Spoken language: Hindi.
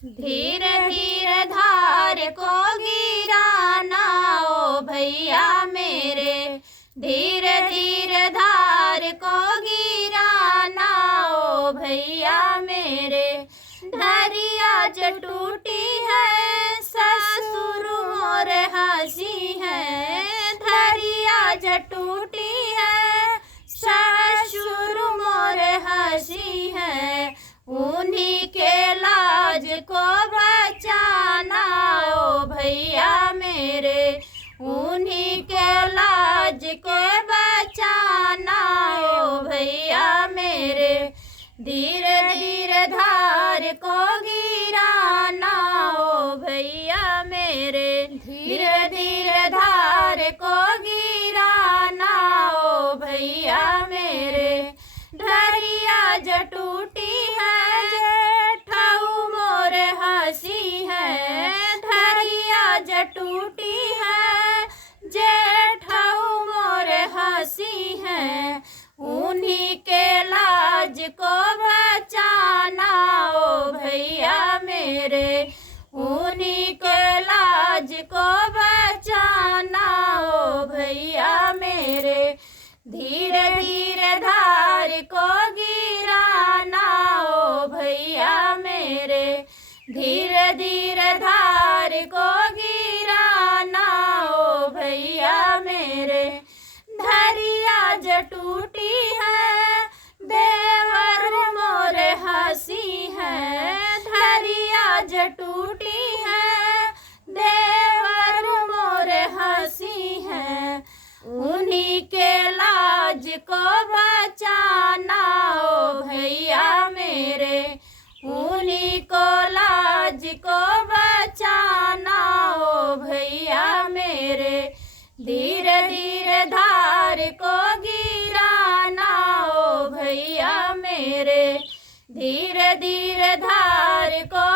धीरे धीरे धार को गिराना ओ भैया मेरे, धीरे धीरे धार को गिराना ओ भैया मेरे। दरिया जो टूटी है ससुर मोर हंसी है, दरिया जो टूटी है ससुर मोर हंसी है। उन्हीं के लाज को बचाना ओ भैया मेरे, उन्हीं के लाज को बचाना ओ भैया मेरे। धीरे धीरे धार को गिराना ओ भैया मेरे, धीरे धीरे धार को गिराना ओ भैया मेरे। दरिया जो टूटी है जेठऊ मोर हंसी है, दरिया जो टूटी है जेठऊ मोर हंसी है। उन्हीं के लाज को बचाना ओ भैया मेरे, उन्हीं के लाज को बचाना ओ भैया मेरे। धीरे धीरे धार को गिराना ओ भैया मेरे, धीरे धीरे धार को गिराना ओ भैया मेरे। दरिया जो टूटी है देवर मोर हंसी है, दरिया जो टूटी है देवर मोर हंसी है। उन्हीं के लाज को बचाना ओ भैया मेरे, उन्हीं को लाज को बचाना ओ भैया मेरे। धीरे धीरे धार को गिराना ओ भैया मेरे, धीरे धीरे धार को